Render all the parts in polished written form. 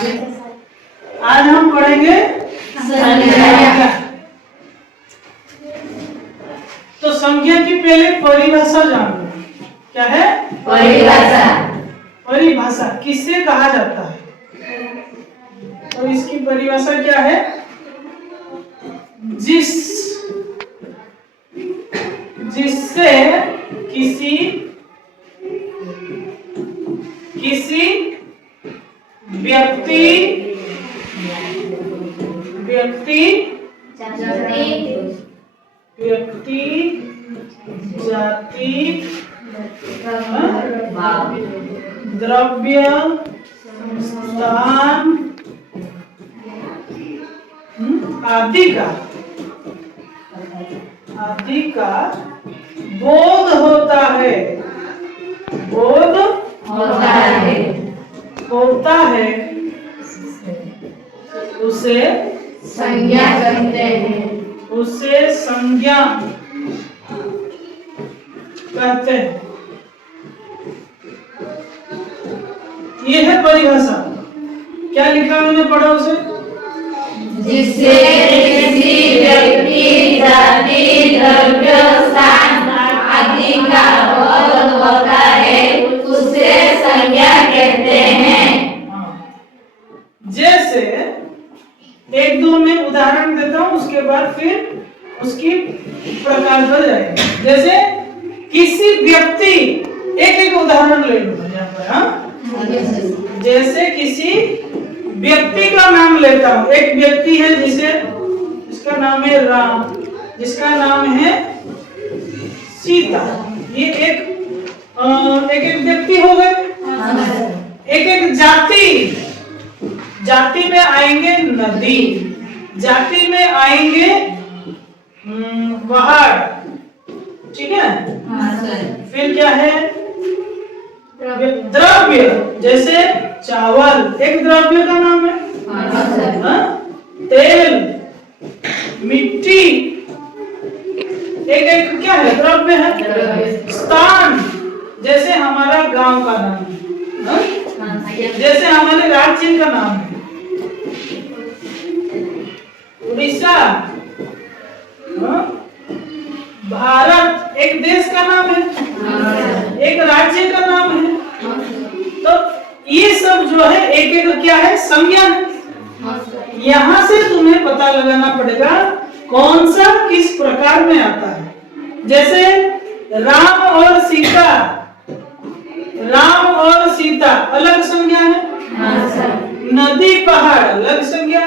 आज हम पढ़ेंगे संज्ञा। तो संज्ञा की पहले परिभाषा जान लो। क्या है परिभाषा? परिभाषा किससे कहा जाता है? तो इसकी परिभाषा क्या है? जिससे किसी व्यक्ति जाति द्रव्य स्थान आदि का बोध होता है उसे संज्ञा कहते हैं। ये है परिभाषा। क्या लिखा मैंने पढ़ा उसे? जिससे किसी व्यक्ति जाति द्रव्य स्थान आदि का बोध होता है उसे संज्ञा कहते हैं। जैसे एक दो में उदाहरण देता हूँ, उसके बाद फिर उसकी प्रकार बढ़ जाएगी। जैसे किसी व्यक्ति, एक उदाहरण ले लो यहाँ पर। हाँ, जैसे किसी व्यक्ति का नाम लेता हूँ। एक व्यक्ति है जिसका नाम है राम, जिसका नाम है सीता। ये एक व्यक्ति हो गए। एक जाति में आएंगे नदी, जाति में आएंगे पहाड़। ठीक है। फिर क्या है? द्रव्य, जैसे चावल एक द्रव्य का नाम है। तेल, मिट्टी एक क्या है? द्रव्य है। स्थान, जैसे हमारा गांव का नाम है, जैसे हमारे राज्य का नाम है उड़ीसा। भारत एक देश का नाम है, एक राज्य का नाम है। तो ये सब जो है एक क्या है? संज्ञा है। यहाँ से तुम्हें पता लगाना पड़ेगा कौन सा किस प्रकार में आता है। जैसे राम और सीता अलग संज्ञा है। नदी पहाड़ अलग संज्ञा।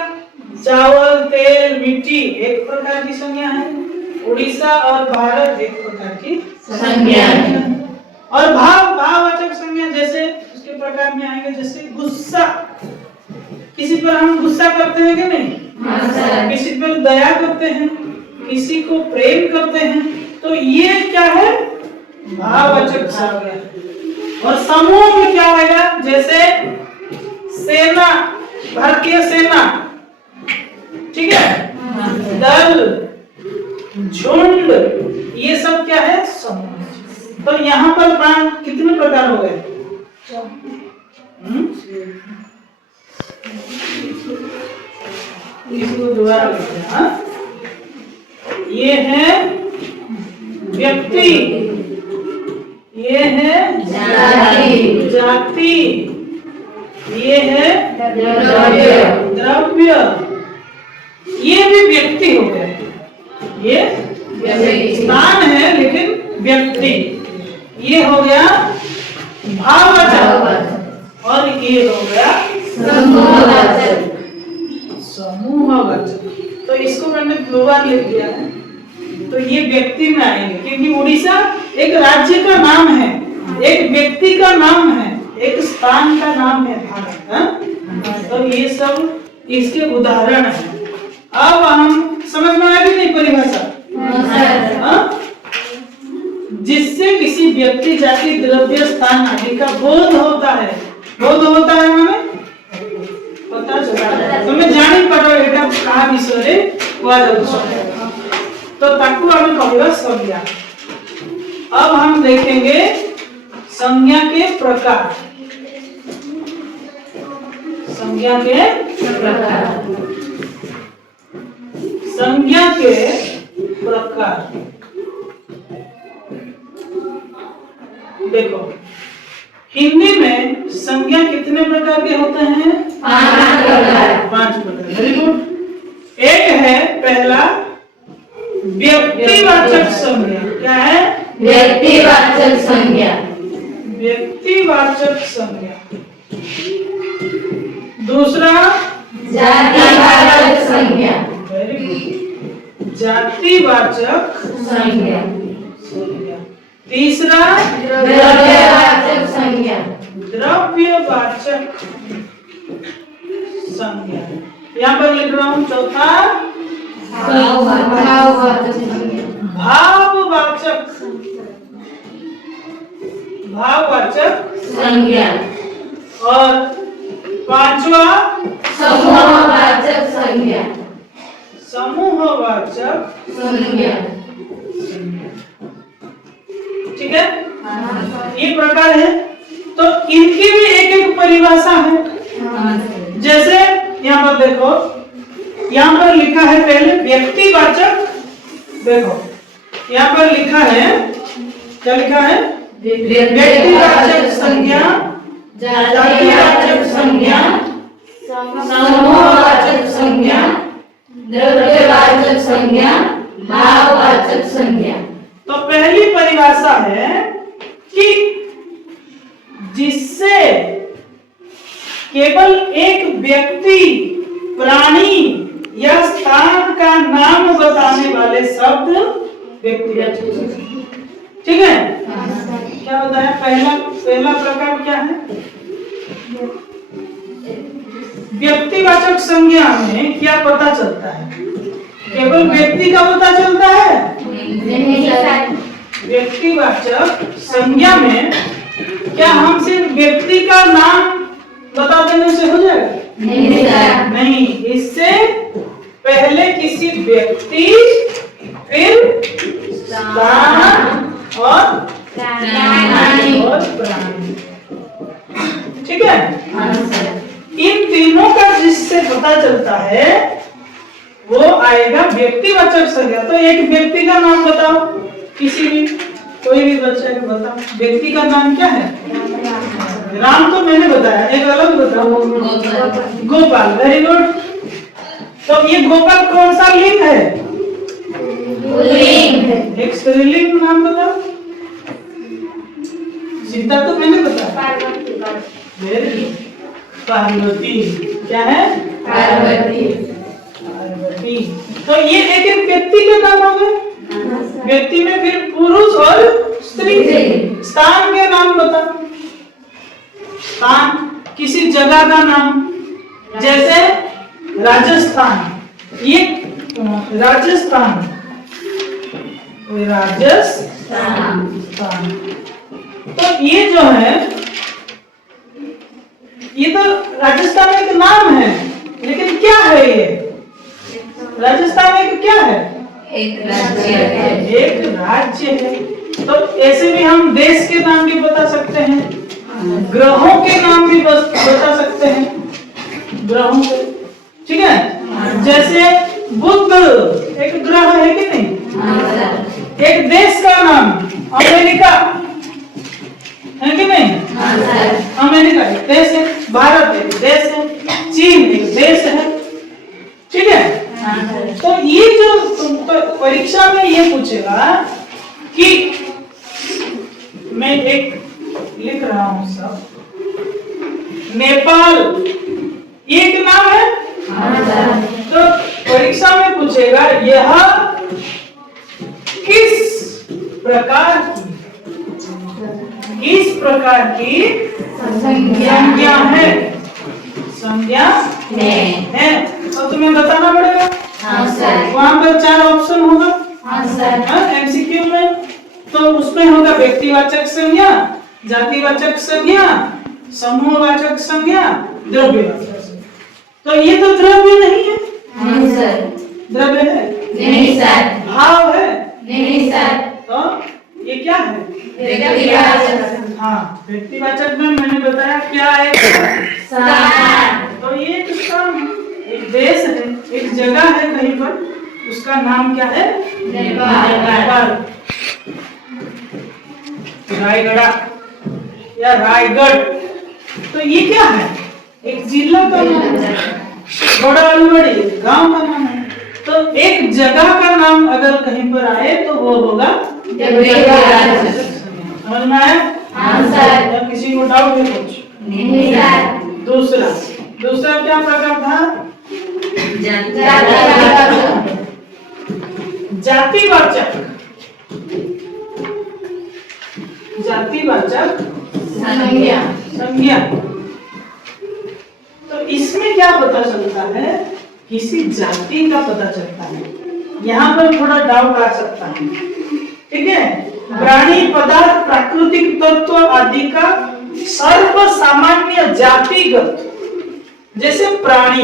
चावल तेल मिट्टी एक प्रकार की संज्ञा है। उड़ीसा और भारत एक प्रकार की संज्ञा है। और भाववाचक संज्ञा जैसे उसके प्रकार में आएंगे। जैसे गुस्सा, किसी पर हम गुस्सा करते हैं कि नहीं? किसी पर दया करते हैं, किसी को प्रेम करते हैं। तो ये क्या है? भाववाचक संज्ञा। और समूह में क्या आएगा? जैसे सेना, भारतीय सेना, ठीक है, दल, झुंड, ये सब क्या है? समूह। तो यहाँ पर कितने प्रकार हो गए? इसको दोबारा लिखते हैं। हाँ? ये है व्यक्ति, ये है जाति, ये है द्रव्य, ये भी व्यक्ति हो गए। ये स्थान है लेकिन व्यक्ति। ये हो गया भाववाचक और ये हो गया समूहवाचक। तो इसको मैंने दो बार लिख दिया है। तो ये व्यक्ति में आएंगे क्योंकि उड़ीसा एक राज्य का नाम है, एक व्यक्ति का नाम है, एक स्थान का नाम है भारत। तो ये सब इसके उदाहरण है। अब हम समझ में आया कि नहीं परिभाषा? जिससे किसी व्यक्ति जाति द्रव्य स्थान आदि का बोध होता है। बोध होता है माने पता चला। तुम्हें जानी पड़ो एटा का विषय तो ताकू हमें कहूँगा संज्ञा। अब हम देखेंगे संज्ञा के प्रकार। संज्ञा के प्रकार। संज्ञा के प्रकार। देखो हिंदी में संज्ञा कितने प्रकार के होते हैं? 5 प्रकार। 5 प्रकार। Very good. एक है पहला व्यक्तिवाचक संज्ञा। क्या है? व्यक्तिवाचक संज्ञा। व्यक्तिवाचक संज्ञा। दूसरा जातिवाचक संज्ञा। वेरी गुड, जातिवाचक संज्ञा। संज्ञा। तीसरा द्रव्यवाचक संज्ञा। द्रव्यवाचक संज्ञा। यहाँ पर लिख रहा हूँ चौथा भाववाचक संज्ञा। भाववाचक संज्ञा। और पांचवा समूहवाचक संज्ञा। समूहवाचक संज्ञा। ठीक है, ये प्रकार है। तो इनकी भी एक एक परिभाषा है। जैसे यहाँ पर देखो, यहाँ पर लिखा है पहले व्यक्तिवाचक। देखो यहाँ पर लिखा है, क्या लिखा है? व्यक्तिवाचक संज्ञा, जातिवाचक संज्ञा, समूहवाचक संज्ञा, द्रव्यवाचक संज्ञा, भाववाचक संज्ञा। तो पहली परिभाषा है कि जिससे केवल एक व्यक्ति, प्राणी या स्थान का नाम बताने वाले शब्द व्यक्तिवाचक। ठीक है, क्या बताया? पहला प्रकार क्या है? व्यक्तिवाचक संज्ञा में क्या पता चलता है? केवल व्यक्ति का पता चलता है? व्यक्तिवाचक संज्ञा में क्या हम सिर्फ व्यक्ति का नाम बता देने से हो जाएगा? नहीं, इससे पहले किसी व्यक्ति, फिर स्थान और प्राणी। ठीक है, इन तीनों का जिससे पता चलता है वो आएगा व्यक्तिवाचक संज्ञा। तो एक व्यक्ति का नाम बताओ, किसी भी, कोई भी बच्चे को बताओ। व्यक्ति का नाम क्या है? राम तो मैंने बताया, एक अलग बताओ। गोपाल। Very good. तो ये गोपाल कौन सा लिंग है? एक स्त्रीलिंग नाम बताओ। सीता तो मैंने बताया। Very good. पार्वती। क्या है? पार्वती। पार्वती। तो ये एक एक व्यक्ति का नाम हो गए। व्यक्ति में फिर पुरुष और स्त्री। स्थान के नाम बताओ। स्थान किसी जगह का नाम, जैसे राजस्थान। ये राजस्थान, राजस्थान। तो ये जो है, ये तो राजस्थान एक नाम है, लेकिन क्या है ये? राजस्थान एक क्या है? एक राज्य है। एक राज्य है। तो ऐसे भी हम देश के नाम भी बता सकते हैं, ग्रहों के नाम भी बता सकते हैं, ग्रहों के। ठीक है, जैसे बुध एक ग्रह है कि नहीं? एक देश का नाम अमेरिका है कि नहीं? अमेरिका एक देश है, भारत एक देश है, चीन एक देश है। ठीक है, तो ये जो परीक्षा में ये पूछेगा कि मैं एक लिख रहा हूं सब, नेपाल ये एक नाम है। तो परीक्षा में पूछेगा यह किस प्रकार की संज्ञा है? संज्ञा है। तो तुम्हें बताना पड़ेगा। वहां पर 4 ऑप्शन होगा एमसीक्यू में। तो उसमें होगा व्यक्तिवाचक संज्ञा, जातिवाचक संज्ञा, समूहवाचक संज्ञा, द्रव्यवाचक संज्ञा। तो ये तो द्रव्य नहीं है। द्रव्य है नहीं सर। भाव है नहीं सर। तो ये क्या है? व्यक्तिवाचक। हाँ, व्यक्तिवाचक में मैंने बताया क्या है? स्थान। तो और ये किसका एक देश है, एक जगह है कहीं पर, उसका नाम क्या है? नेपाल। रायगढ़ या रायगढ़। तो ये क्या है? एक जिला का नाम है, बड़ा अलवड़ी गांव का नाम है। तो एक जगह का नाम अगर कहीं पर आए तो वो होगा समझ में आया? हाँ सर। या किसी को डाउट है कुछ? नहीं सर। दूसरा क्या प्रकार था? जातिवाचक। जातिवाचक संज्ञा। तो इसमें क्या पता चलता है? किसी जाति का पता चलता है। यहाँ पर थोड़ा डाउट आ सकता है, ठीक है? प्राणी, पदार्थ, प्राकृतिक तत्व आदि का सर्व सामान्य जातिगत, जैसे प्राणी,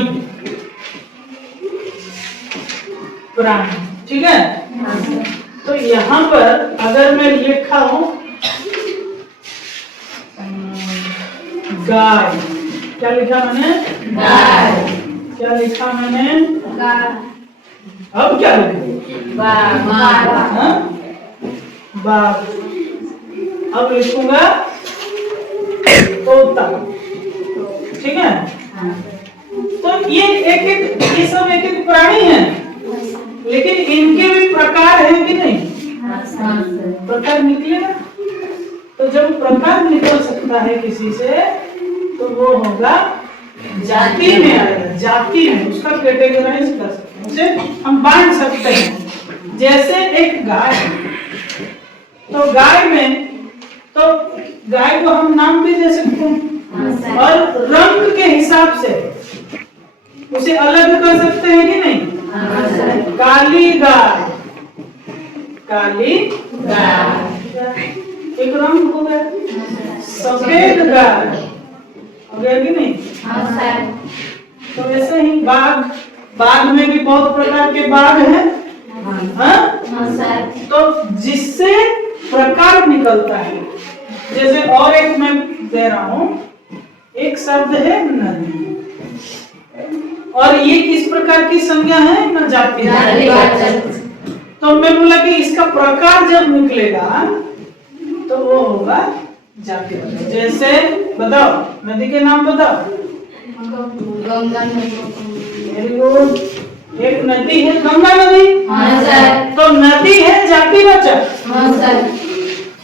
ठीक है? तो यहाँ पर अगर मैं लिखा हूं गाय, क्या लिखा मैंने? गाय। क्या लिखा मैंने? गाय। अब क्या लिखूं? बाघ। बाघ। अब लिखूंगा तोता, ठीक है? तो ये सब एक एक प्राणी है, लेकिन इनके भी प्रकार हैं कि नहीं? प्रकार निकलेगा। तो जब प्रकार निकल सकता है किसी से तो वो होगा जाति में आएगा। जाति में उसका कैटेगराइज कर सकते हैं, उसे हम बांट सकते हैं। जैसे एक गाय, तो गाय में तो गाय को हम नाम भी दे सकते हैं और रंग के हिसाब से उसे अलग कर सकते हैं कि नहीं? काली गाय, काली गाय एक रंग हो गया। सफेद गाय हो गया कि नहीं? तो ऐसे ही बाघ में भी बहुत प्रकार के बाघ हैं। तो जिससे प्रकार निकलता है, जैसे और एक मैं दे रहा हूं, एक शब्द है नदी, और ये किस प्रकार की संज्ञा है? न जाति। तो मैं बोला कि इसका प्रकार जब निकलेगा तो वो होगा जाति। जैसे बताओ, नदी के नाम बताओ। Very good. एक नदी है गंगा नदी। तो नदी है जातिवाचक।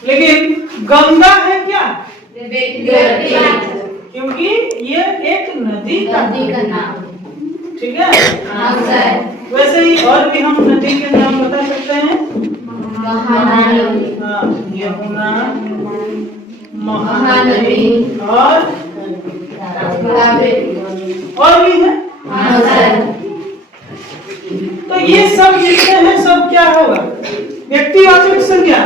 लेकिन गंगा है क्या? क्योंकि ये एक नदी का नाम, ठीक है? वैसे ही और भी हम नदी के नाम बता सकते हैं। यमुना, महानदी और भी है। तो ये सब जितने हैं सब क्या होगा? व्यक्तिवाचक संज्ञा।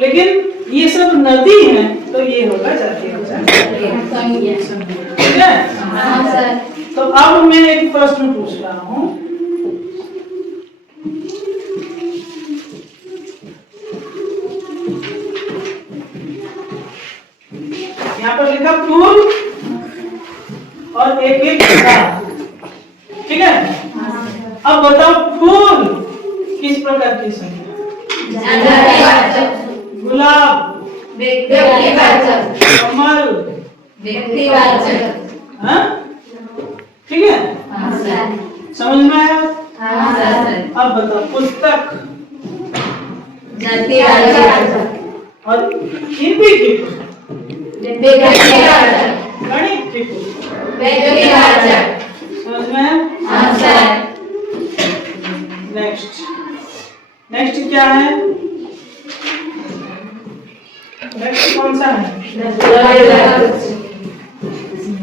लेकिन ये सब नदी है तो ये होगा जातिवाचक संज्ञा, ठीक है? तो अब मैं एक प्रश्न पूछ रहा हूँ। यहाँ पर लिखा फूल और एक एक गुलाब, ठीक है? अब बताओ फूल किस प्रकार की संज्ञा? गुलाब, कमल, हाँ? ठीक है? समझ में आया? अब बताओ पुस्तक और हिंदी की गणित की समझ में? नेक्स्ट क्या है? नेक्स्ट कौन सा है?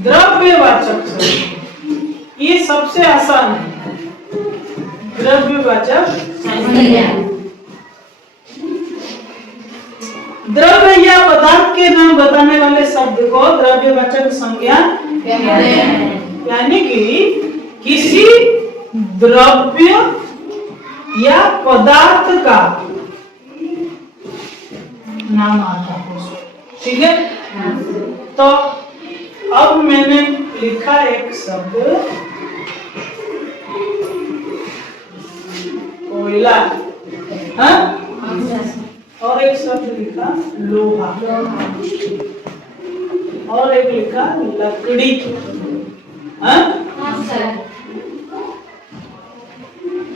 द्रव्यवाचक संज्ञा। ये सबसे आसान है। द्रव्यवाचक संज्ञा। द्रव्य या पदार्थ के नाम बताने वाले शब्द को द्रव्यवाचक संज्ञा कहते हैं। यानी कि किसी द्रव्य या पदार्थ का नाम आता है, ठीक है? तो अब मैंने लिखा एक शब्द कोयला, हाँ? और एक शब्द लिखा लोहा, और एक लिखा लकड़ी, हाँ?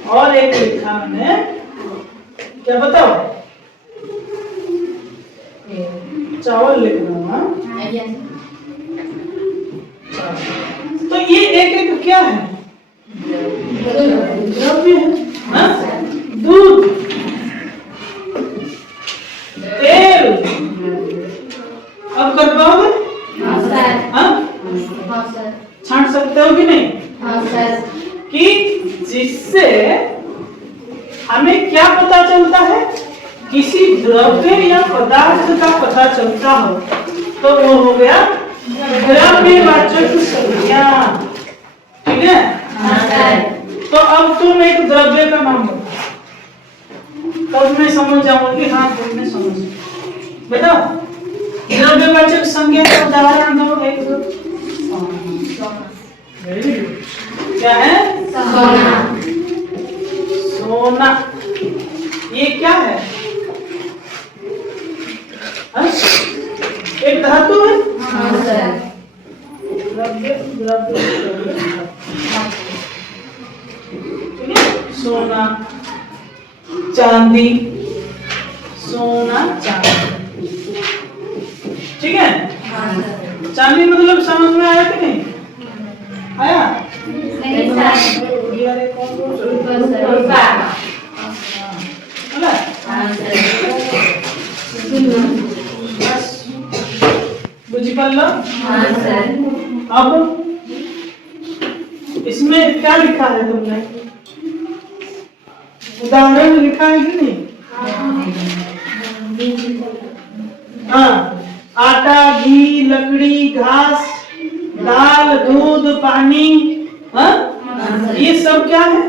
और एक लिखा मैंने, क्या बताओ, चावल लिख रहा हूँ, हाँ? तो ये एक एक क्या है? द्रव्य है, हाँ? दूध, तेल, अब कर पाओगे? हाँ? छांट सकते हो कि नहीं? कि जिससे हमें क्या पता चलता है, किसी द्रव्य या पदार्थ का पता चलता हो तो वो हो गया द्रव्यवाचक संज्ञा, ठीक है? तो अब तुम एक द्रव्य का नाम बताओ, तब मैं समझ जाऊंगी, हाँ तुमने समझ, बताओ द्रव्यवाचक संज्ञा का उदाहरण दो एक दो। वेरी गुड, क्या है? सोना, ये क्या है? हाँ? एक धातु है, द्रव्य द्रव्य ठीक है? सोना, चांदी, सोना चांदी, ठीक है? चांदी मतलब समझ में आया कि नहीं आया? ये कौन बुझी पालो? अब इसमें क्या लिखा है तुमने? उदाहरण लिखा है कि नहीं? हाँ, आटा, घी, लकड़ी, घास, दाल, दूध, पानी, हाँ? ये सब क्या है?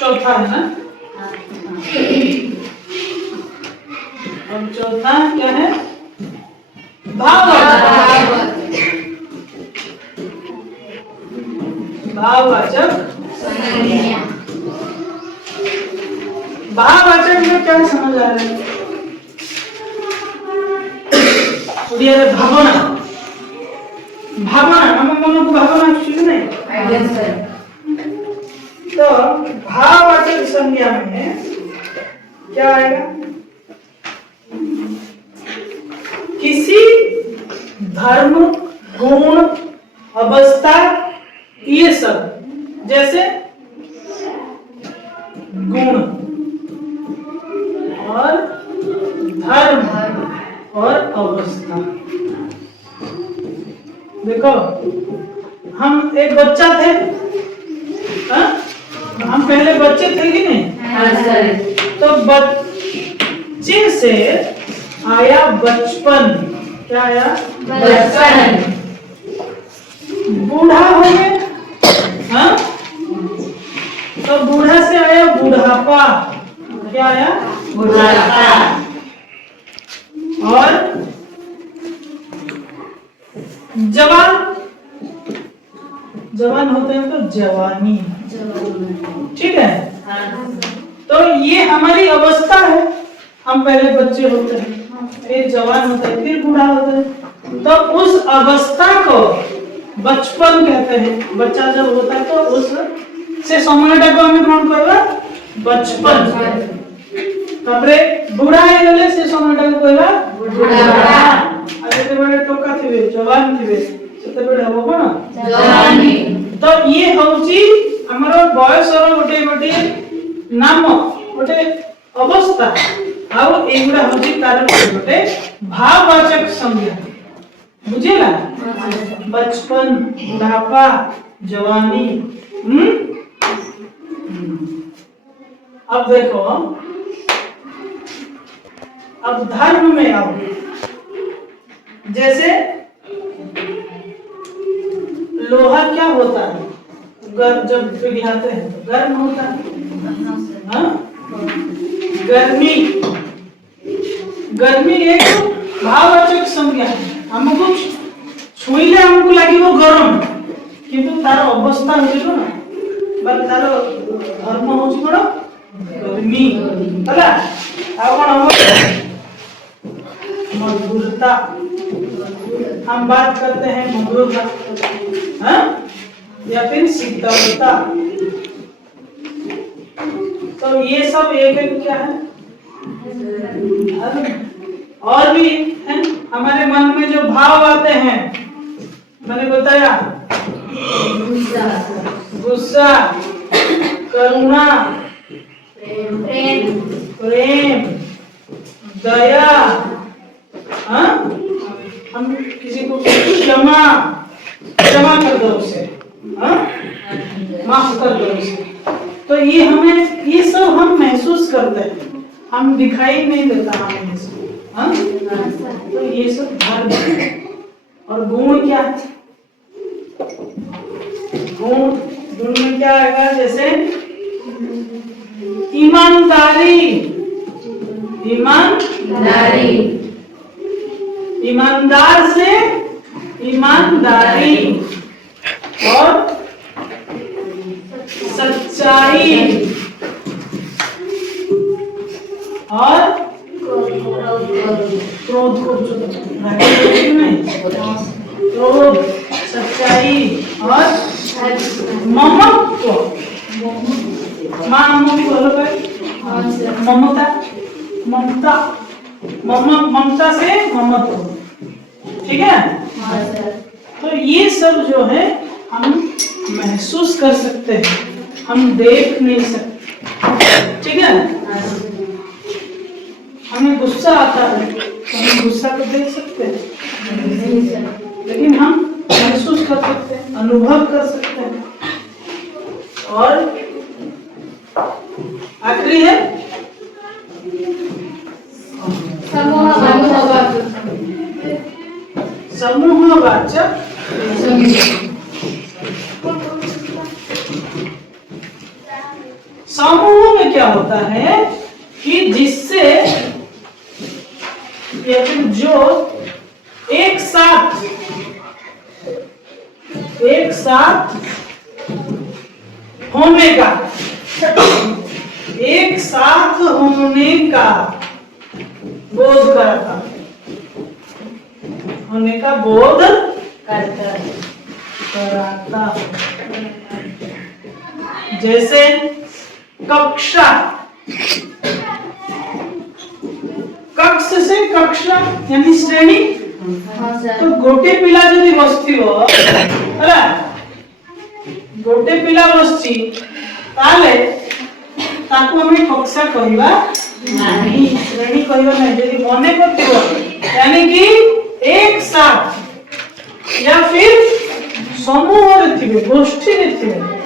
चौथा है ना? अब चौथा क्या है? भाववाचक, भाववाचक, भाववाचक में क्या समझ आ रहा है? भावना, भावना हम मनो को भावना ठीक नहीं? तो भाववाचक संज्ञा में क्या आएगा? किसी धर्म, गुण, अवस्था, ये सब, जैसे गुण और धर्म और अवस्था। देखो हम एक बच्चा थे, हाँ? हम पहले बच्चे थे कि नहीं? तो बच्चे से आया बचपन, क्या आया? बचपन। बूढ़ा हो गए, हाँ? तो बूढ़ा से आया बुढ़ापा, क्या आया? बुढ़ापा। और जवान, जवान होते हैं तो जवानी, ठीक है? तो ये हमारी अवस्था है, हम पहले बच्चे होते हैं, फिर जवान होते हैं, फिर बूढ़ा होते हैं। तो उस अवस्था को बचपन कहते हैं। बच्चा जब होता है तो उस से সময়টা को আমি গ্রহণ করব बचपन। তারপরে বুড়া হয়ে গেলে সে সময়টাকে কইবা বুড়াপা। আর যেতেବେଳେ ଟୋକା ଥିବେ, ଜवान ଥିବେ, ସେତେବେଳେ হবো কোন ଜवानी। तो ये होची हमर बयसर गोटे गोटे नाम, गोटे अवस्था, आउ एगुडा होची तार गोटे भाववाचक संज्ञा। बुझिला? बचपन, बुढ़ापा, जवानी। अब देखो, अब धर्म में आओ। जैसे लोहा क्या होता है? जब पिघलाते हैं तो गर्म होता है, हाँ? गर्मी गर्मी एक भाववाचक संज्ञा हमको छुईले हमको लगी वो गरम किंतु तार अवस्था होची ना बल तार धर्म होची कोन गर्मी हला आ कोन हम मधुरता हम बात करते हैं मधुरता हाँ या फिर शीतलता तो ये सब एक एक क्या है और भी है हमारे मन में जो भाव आते हैं मैंने बताया गुस्सा करुणा प्रेम दया हाँ हम किसी को क्षमा कर दो उसे हाँ माफ कर दो उसे तो ये हमें ये सब हम महसूस करते हैं हम दिखाई नहीं देता हमें इसको हाँ तो ये सब धर्म है और गुण क्या है गुण में क्या आएगा जैसे ईमानदारी ईमानदार से ईमानदारी और सच्चाई और क्रोध को क्रोध सच्चाई और ममत्व ममता ममता से ममत्व ठीक है तो ये सब जो है हम महसूस कर सकते हैं हम देख नहीं सकते ठीक है हमें गुस्सा आता है तो हम गुस्सा को देख सकते हैं लेकिन हम महसूस कर सकते हैं अनुभव कर सकते हैं और आखिरी है समूहवाचक समूह में क्या होता है कि जिससे या फिर जो एक साथ होने का एक साथ होने का बोध करता होने का बोध कराता जैसे कक्षा कक्ष से कक्षा यानी श्रेणी तो गोटे पिला जदि बसथिबो हला गोटे पिला बसची ताले ताको हमें कक्षा कहबा नहीं श्रेणी कहबा नहीं जदि मने करथिबो यानी कि एक साथ या फिर समूह रे थिबे गोष्ठी रे थिबे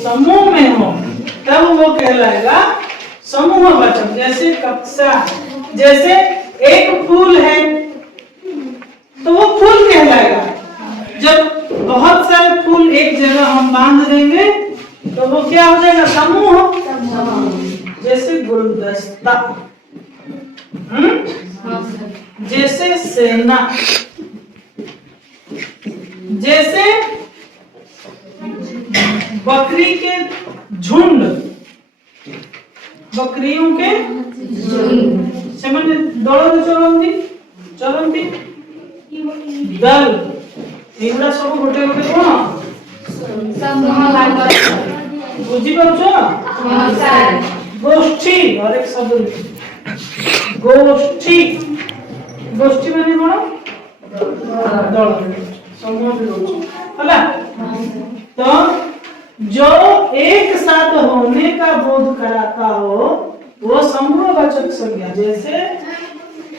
समूह में हो तब वो कहलाएगा समूहवाचक जैसे कक्षा जैसे एक फूल है तो वो फूल कहलाएगा जब बहुत सारे फूल एक जगह हम बांध देंगे तो वो क्या हो जाएगा समूह जैसे गुलदस्ता जैसे सेना जैसे बकरी के झुंड बकरियों के सेमने दल चलती दल एगुड़ा सब गोटे गोटे कोन बुझी पाउछ गोष्ठी और एक शब्द गोष्ठी गोष्ठी माने कोन दल समूह भी होछ हला तो जो एक साथ होने का बोध कराता हो वो समूहवाचक संज्ञा जैसे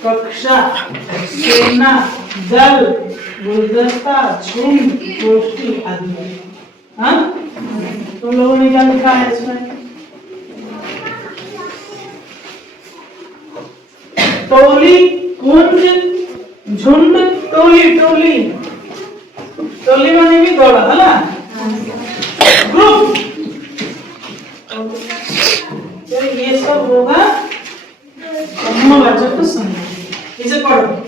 कक्षा सेना दल गुलदस्ता झुंड गोष्ठी आदि हाँ तुम लोगों ने क्या लिखा है इसमें टोली कुंज झुंड टोली टोली टोली माने भी दल हला ग्रुप होगा समूहवाचक संज्ञा। इसे पढ़ो।